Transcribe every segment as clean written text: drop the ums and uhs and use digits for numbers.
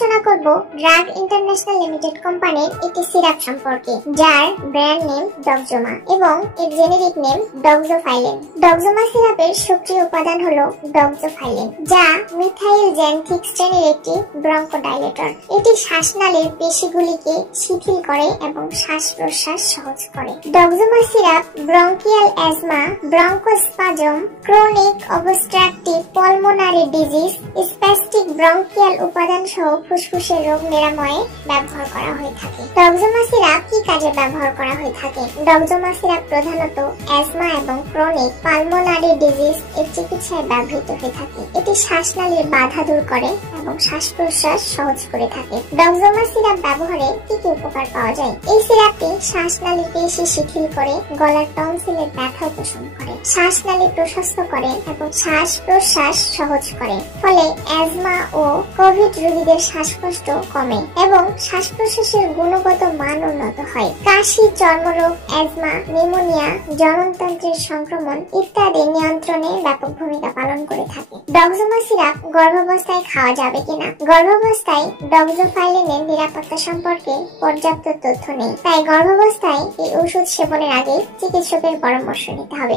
আলোচনা করব drug international limited কোম্পানির একটি সিরাপ সম্পর্কে, যার ব্র্যান্ড নেম ডক্সোমা এবং এর জেনেরিক নেম ডক্সোফাইলিন। ডক্সোমা সিরাপের সক্রিয় উপাদান হলো ডক্সোফাইলিন, যা মিথাইল জ্যান্থিক শ্রেণীর একটি ব্রঙ্কোডাইলেটর। এটি শ্বাসনালীর পেশিগুলিকে শিথিল করে এবং শ্বাস প্রশ্বাস সহজ করে। Doxoma syrup bronchial asthma, bronchospasm, chronic obstructive pulmonary disease, spastic bronchial উপাদান সহ ফুসফুসের রোগ নিরাময়ে ব্যবহার করা হয়ে থাকে। ডক্সোমা সিরাপ কি কাজে ব্যবহার করা হয়ে থাকে? ডক্সোমা সিরাপ প্রধানত অ্যাজমা এবং ক্রনিক পালমোনারি ডিজিজ এর চিকিৎসায় ব্যবহৃত হয়ে থাকে। এটি শ্বাসনালীর বাধা দূর করে এবং শ্বাস প্রশ্বাস সহজ করে থাকে। ডক্সোমা সিরাপ ব্যবহারে কি কি উপকার পাওয়া যায়? এই সিরাপটি শ্বাসনালীর পেশি শিথিল করে, গলার টনসিলের ব্যথা উপশম করে, শ্বাসনালী প্রশস্ত করে এবং শ্বাস প্রশ্বাস সহজ করে। ফলে অ্যাজমা ও কোভিড রোগীদের শ্বাসকষ্ট কমে এবং শ্বাস প্রশ্বাসের গুণগত মান উন্নত হয়। কাশি, চর্মরোগ, অ্যাজমা, নিউমোনিয়া, জননতন্ত্রের সংক্রমণ ইত্যাদি নিয়ন্ত্রণে ব্যাপক ভূমিকা পালন করে থাকে। ডক্সোমা সিরাপ গর্ভাবস্থায় খাওয়া যাবে কিনা? গর্ভাবস্থায় ডক্সোফাইলিনের নিরাপত্তা সম্পর্কে পর্যাপ্ত তথ্য নেই, তাই গর্ভাবস্থায় এই ওষুধ সেবনের আগে চিকিৎসকের পরামর্শ নিতে হবে।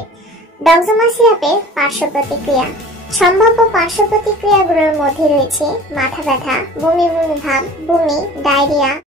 ডক্সোমা সিরাপের পার্শ্ব প্রতিক্রিয়া। সম্ভাব্য পার্শ্ব প্রতিক্রিয়াগুলোর মধ্যে রয়েছে মাথা ব্যথা, বমি বমি ভাব, বমি, ডায়রিয়া,